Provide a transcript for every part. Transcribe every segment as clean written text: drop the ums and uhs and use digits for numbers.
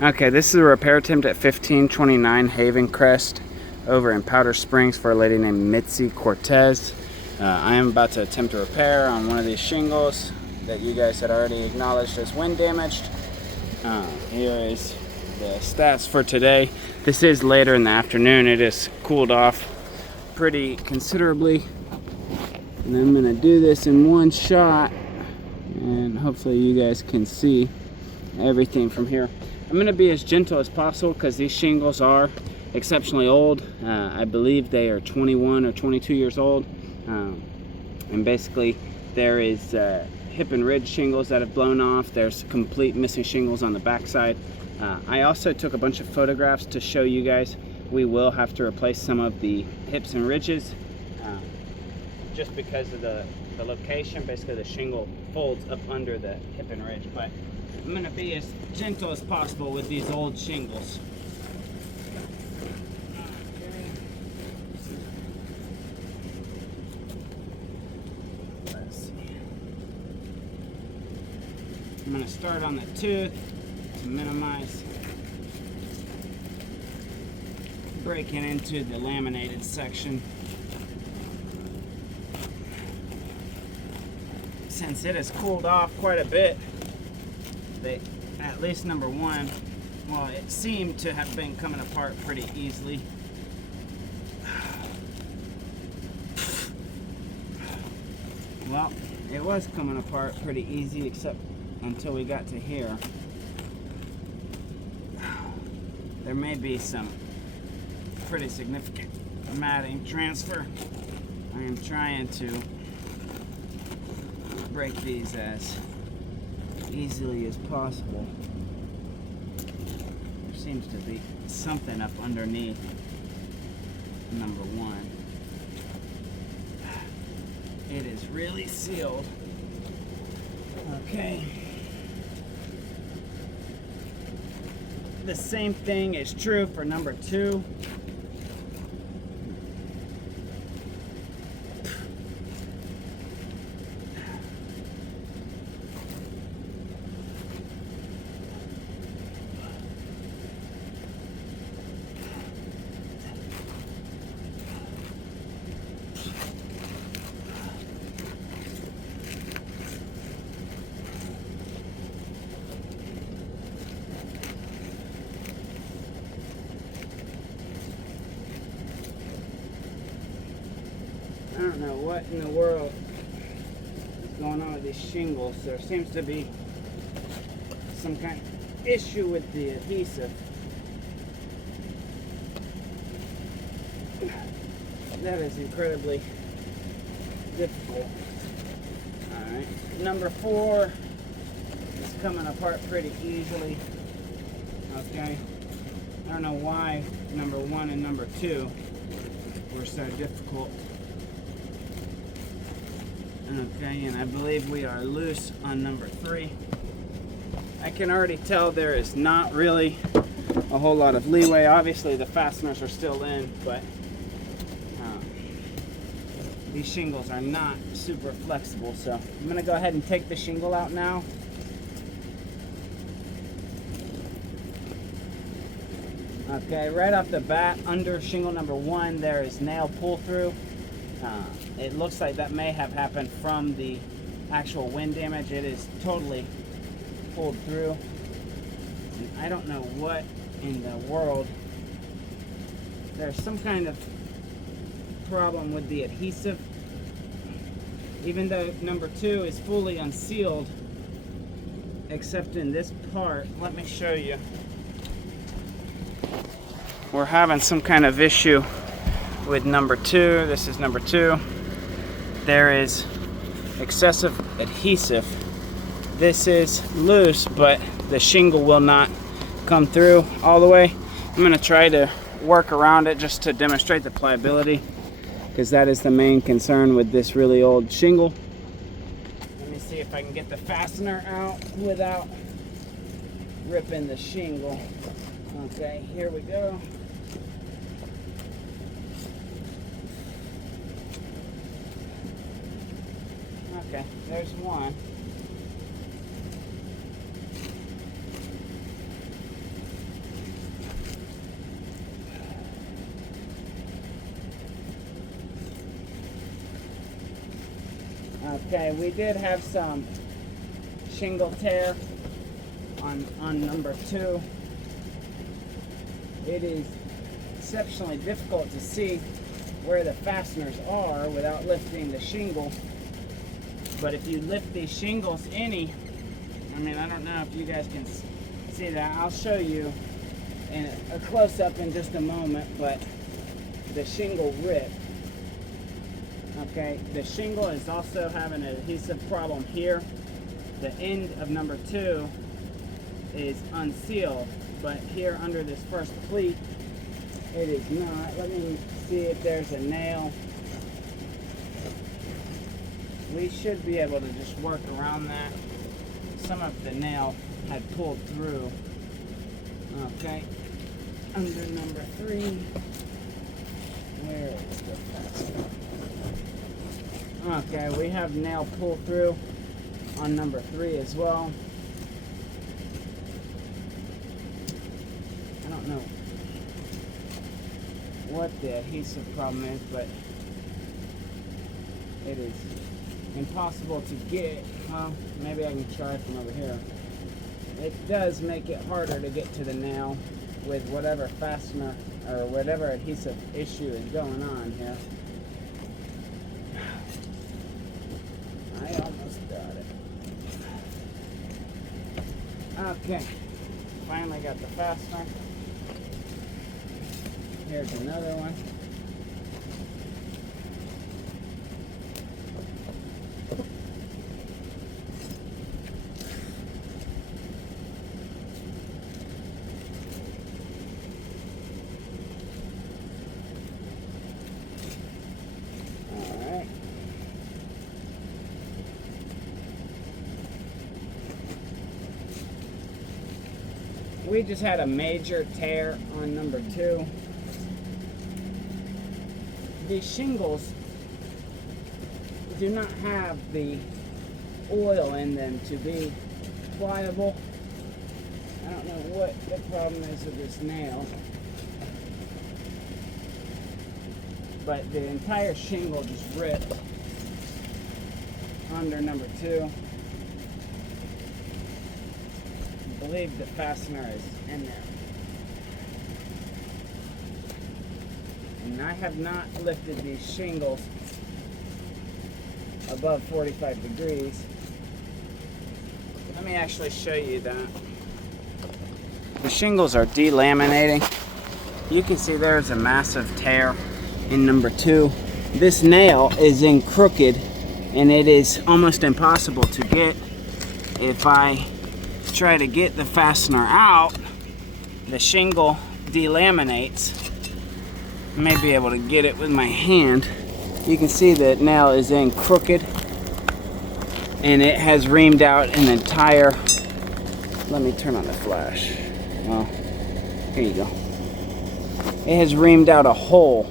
Okay, this is a repair attempt at 1529 Haven Crest over in Powder Springs for a lady named Mitzi Cortez. I am about to attempt a repair on one of these shingles that you guys had already acknowledged as wind damaged. Here is the stats for today. This is later in the afternoon. It has cooled off pretty considerably. And I'm going to do this in one shot, and hopefully you guys can see everything from here. I'm going to be as gentle as possible because these shingles are exceptionally old. I believe they are 21 or 22 years old. And basically there is hip and ridge shingles that have blown off. There's complete missing shingles on the backside. I also took a bunch of photographs to show you guys. We will have to replace some of the hips and ridges just because of the location. Basically the shingle folds up under the hip and ridge, but I'm going to be as gentle as possible with these old shingles. Okay. Let's see. I'm going to start on the tooth to minimize breaking into the laminated section. Since it has cooled off quite a bit, at least number one, well, it seemed to have been coming apart pretty easily. Well, it was coming apart pretty easy, except until we got to here. There may be some pretty significant matting transfer. I am trying to break these as easily as possible. There seems to be something up underneath number one. It is really sealed. Okay. The same thing is true for number two. I don't know what in the world is going on with these shingles. There seems to be some kind of issue with the adhesive. That is incredibly difficult. Alright, number four is coming apart pretty easily. Okay, I don't know why number one and number two were so difficult. Okay, and I believe we are loose on number three. I can already tell there is not really a whole lot of leeway. Obviously the fasteners are still in, but these shingles are not super flexible. So I'm going to go ahead and take the shingle out now. Okay, right off the bat, under shingle number one, there is nail pull through. It looks like that may have happened from the actual wind damage. It is totally pulled through. And I don't know what in the world. There's some kind of problem with the adhesive. Even though number two is fully unsealed, except in this part. Let me show you. We're having some kind of issue with number two. This is number two. There is excessive adhesive. This is loose, but the shingle will not come through all the way. I'm going to try to work around it just to demonstrate the pliability, because that is the main concern with this really old shingle. Let me see if I can get the fastener out without ripping the shingle. Okay, here we go. Okay, there's one. Okay, we did have some shingle tear on number 2. It is exceptionally difficult to see where the fasteners are without lifting the shingle. But if you lift these shingles any, I mean, I don't know if you guys can see that. I'll show you in a close-up in just a moment, but the shingle ripped. Okay, the shingle is also having an adhesive problem here. The end of number 2 is unsealed, but here under this first pleat, it is not. Let me see if there's a nail. We should be able to just work around that. Some of the nail had pulled through. Okay, under number 3, where is the fastener? Okay, we have nail pull through on number 3 as well. I don't know what the adhesive problem is, but it is impossible to get. Well, maybe I can try from over here. It does make it harder to get to the nail with whatever fastener or whatever adhesive issue is going on here. I almost got it. Okay, finally got the fastener. Here's another one. Alright. We just had a major tear on number 2. These shingles do not have the oil in them to be pliable. I don't know what the problem is with this nail, but the entire shingle just ripped under number 2. I believe the fastener is in there. And I have not lifted these shingles above 45 degrees. Let me actually show you that. The shingles are delaminating. You can see there's a massive tear in number 2. This nail is in crooked, and it is almost impossible to get. If I try to get the fastener out, the shingle delaminates. I may be able to get it with my hand. You can see that nail is in crooked, and it has reamed out an entire, let me turn on the flash. Well, here you go. It has reamed out a hole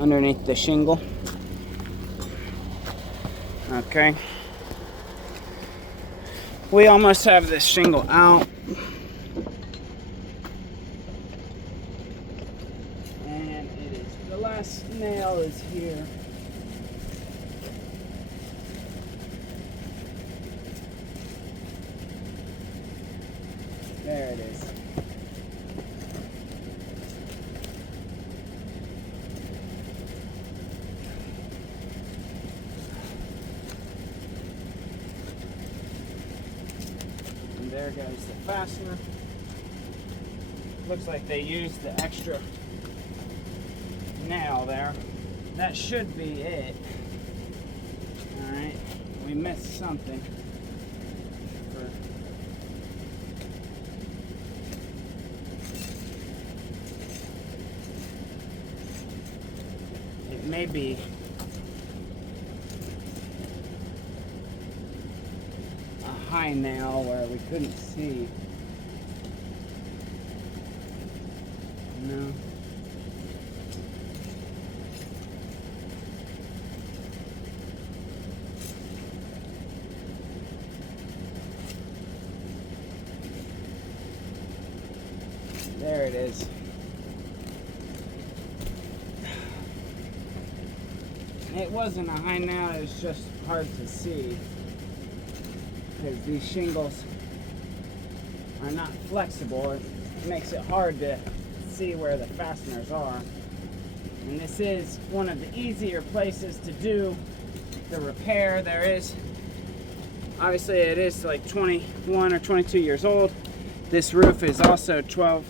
underneath the shingle. Okay. We almost have this shingle out. And it is, the last nail is here. There it is. And there goes the fastener. Looks like they used the extra nail there. That should be it. Alright, we missed something. It may be a high nail where we couldn't see. No. There it is. It wasn't a high nail, it was just hard to see because these shingles are not flexible. It makes it hard to see where the fasteners are. And this is one of the easier places to do the repair. There is, obviously it is like 21 or 22 years old. This roof is also 12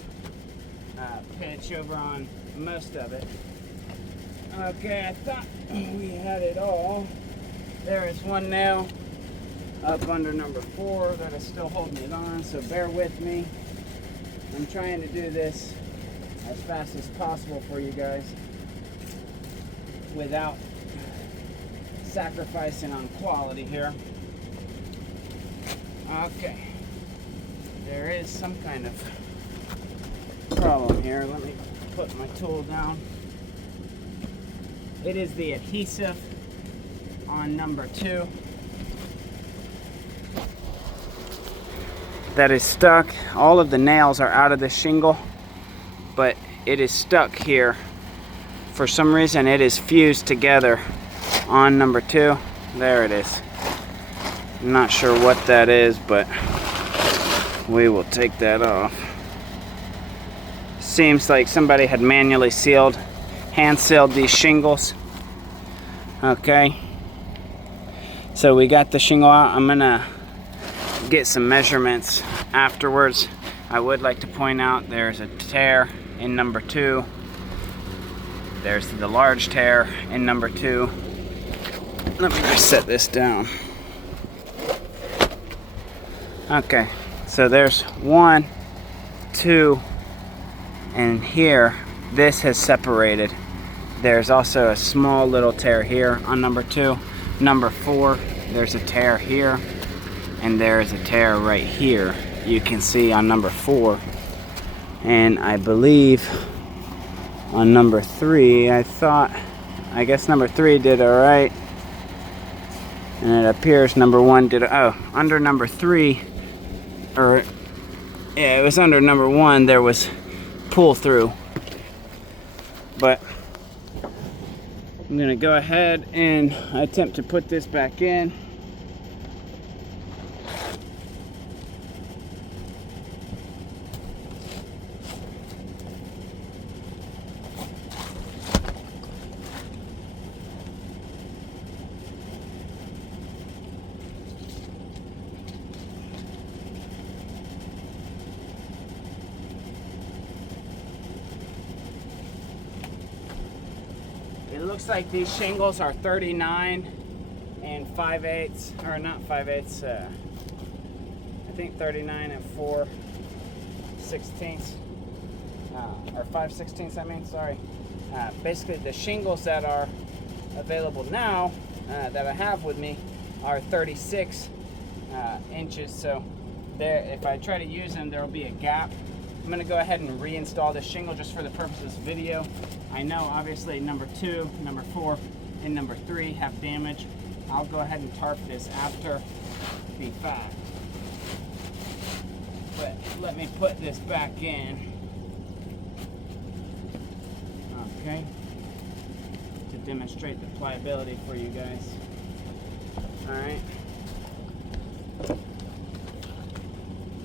pitch over on most of it. Okay, I thought we had it all. There is one nail up under number 4 that is still holding it on, so bear with me. I'm trying to do this as fast as possible for you guys without sacrificing on quality here. Okay, there is some kind of problem here. Let me put my tool down. It is the adhesive on number 2 that is stuck. All of the nails are out of the shingle, but it is stuck here. For some reason it is fused together on number 2. There it is. I'm not sure what that is, but we will take that off. Seems like somebody had manually sealed, hand sealed these shingles. Okay, so we got the shingle out. I'm gonna get some measurements afterwards. I would like to point out there's a tear in number 2. There's the large tear in number 2. Let me just set this down. Okay, so there's 1, 2, and here this has separated. There's also a small little tear here on number 2. Number 4, there's a tear here, and there's a tear right here. You can see on number 4, and I believe on number 3, I guess number 3 did all right, and it appears number 1 did. Oh, under number 3, or yeah, it was under number 1. There was pull through, but I'm gonna go ahead and attempt to put this back in. It looks like these shingles are 39 and 5/8, or not 5/8, I think 39 and 4/16, or 5/16, I mean, sorry. Basically the shingles that are available now, that I have with me, are 36 inches, so there, if I try to use them, there will be a gap. I'm going to go ahead and reinstall this shingle just for the purpose of this video. I know obviously number 2, number 4, and number 3 have damage. I'll go ahead and tarp this after the fact. But let me put this back in. Okay. To demonstrate the pliability for you guys. Alright.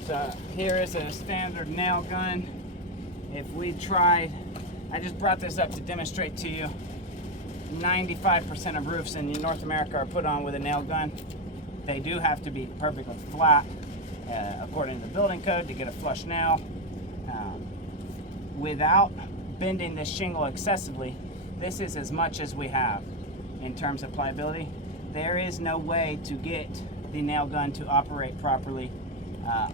So here is a standard nail gun. If we tried, I just brought this up to demonstrate to you, 95% of roofs in North America are put on with a nail gun. They do have to be perfectly flat, according to the building code, to get a flush nail. Without bending this shingle excessively, this is as much as we have in terms of pliability. There is no way to get the nail gun to operate properly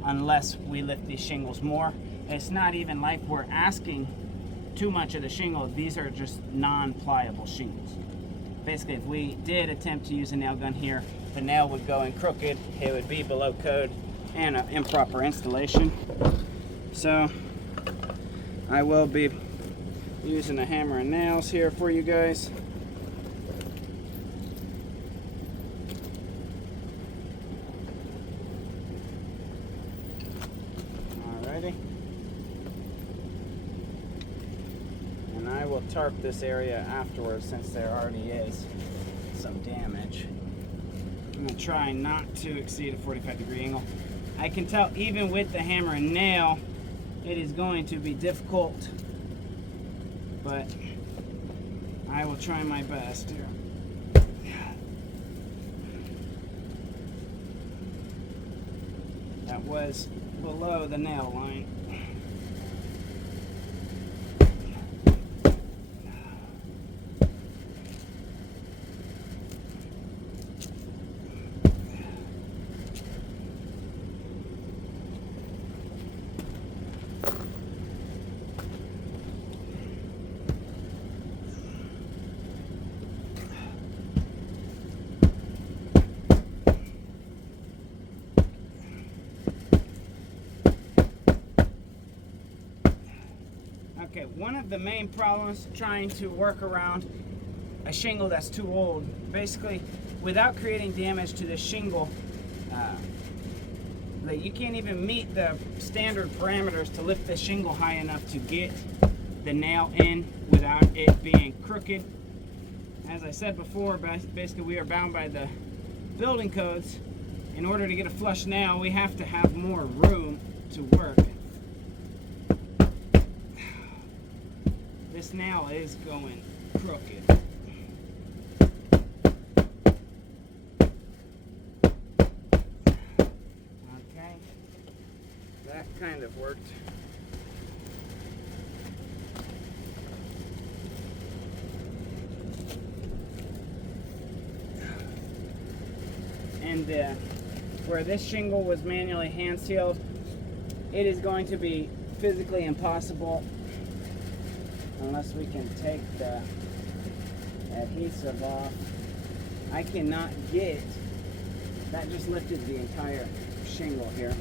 unless we lift these shingles more. It's not even like we're asking too much of the shingle. These are just non-pliable shingles. Basically, if we did attempt to use a nail gun here, the nail would go in crooked, it would be below code, and an improper installation. So I will be using a hammer and nails here for you guys. Alrighty. And I will tarp this area afterwards since there already is some damage. I'm going to try not to exceed a 45-degree angle. I can tell even with the hammer and nail, it is going to be difficult, but I will try my best here. That was below the nail line. Okay, one of the main problems trying to work around a shingle that's too old, basically without creating damage to the shingle, that you can't even meet the standard parameters to lift the shingle high enough to get the nail in without it being crooked. As I said before, basically we are bound by the building codes. In order to get a flush nail, we have to have more room to work. This nail is going crooked. Okay, that kind of worked. And where this shingle was manually hand sealed, it is going to be physically impossible unless we can take the adhesive off. I cannot get, that just lifted the entire shingle here.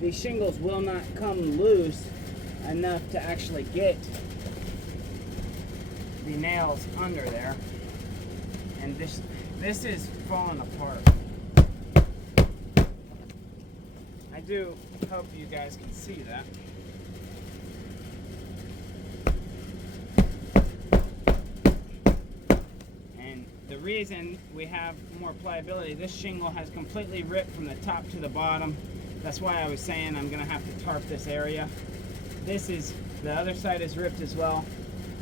These shingles will not come loose enough to actually get the nails under there. And this is falling apart. I do hope you guys can see that. The reason we have more pliability, this shingle has completely ripped from the top to the bottom. That's why I was saying I'm going to have to tarp this area. The other side is ripped as well,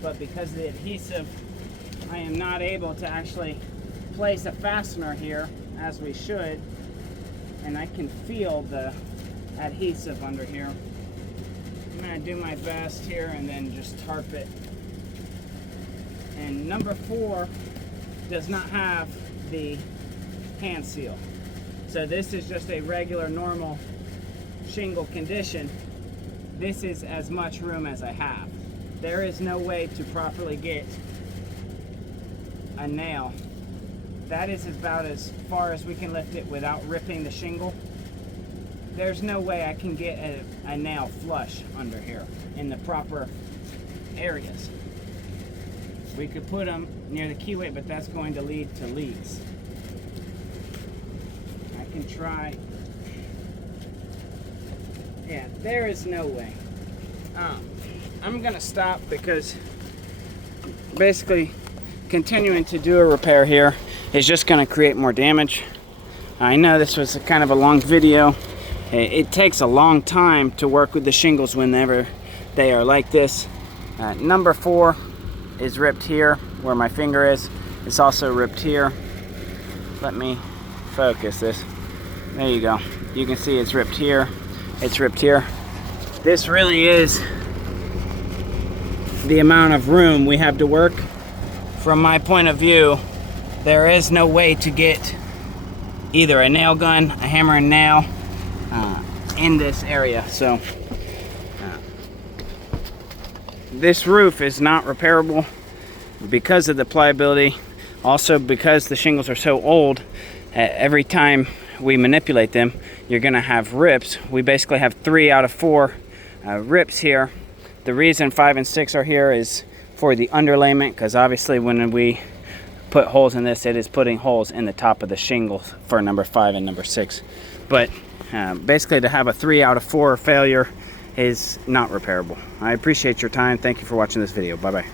but because of the adhesive, I am not able to actually place a fastener here as we should, and I can feel the adhesive under here. I'm going to do my best here and then just tarp it. And number 4 does not have the hand seal. So this is just a regular normal shingle condition. This is as much room as I have. There is no way to properly get a nail. That is about as far as we can lift it without ripping the shingle. There's no way I can get a nail flush under here in the proper areas. We could put them near the keyway, but that's going to lead to leaks. I can try. Yeah, there is no way. I'm gonna stop because basically continuing to do a repair here is just gonna create more damage. I know this was kind of a long video. It takes a long time to work with the shingles whenever they are like this. Number 4 is ripped here where my finger is. It's also ripped here. Let me focus this. There you go. You can see it's ripped here. It's ripped here. This really is the amount of room we have to work. From my point of view, there is no way to get either a nail gun, a hammer and nail in this area. So this roof is not repairable because of the pliability. Also because the shingles are so old, every time we manipulate them, you're gonna have rips. We basically have 3 out of 4 rips here. The reason 5 and 6 are here is for the underlayment, because obviously when we put holes in this, it is putting holes in the top of the shingles for number 5 and number 6. But basically to have a 3 out of 4 failure is not repairable. I appreciate your time. Thank you for watching this video. Bye-bye.